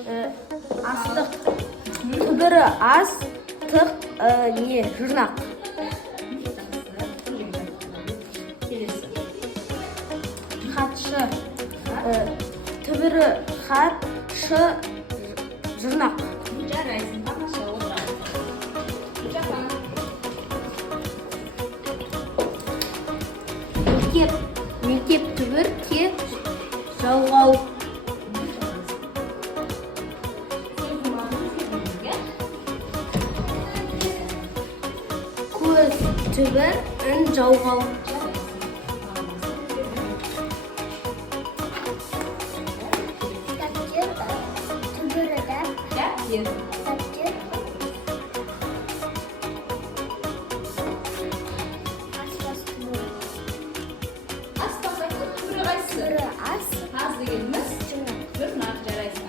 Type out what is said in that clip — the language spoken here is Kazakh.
Астық. Түбірі аз, тық, не, жұрнақ. Хатшы. Түбірі хат, шы, жұрнақ. Жарайсың, тамаша отырады. Мектеп түбір, кет, жалғау. Көз түбір, үн жалғау. Түбірі дәп. Дәптер.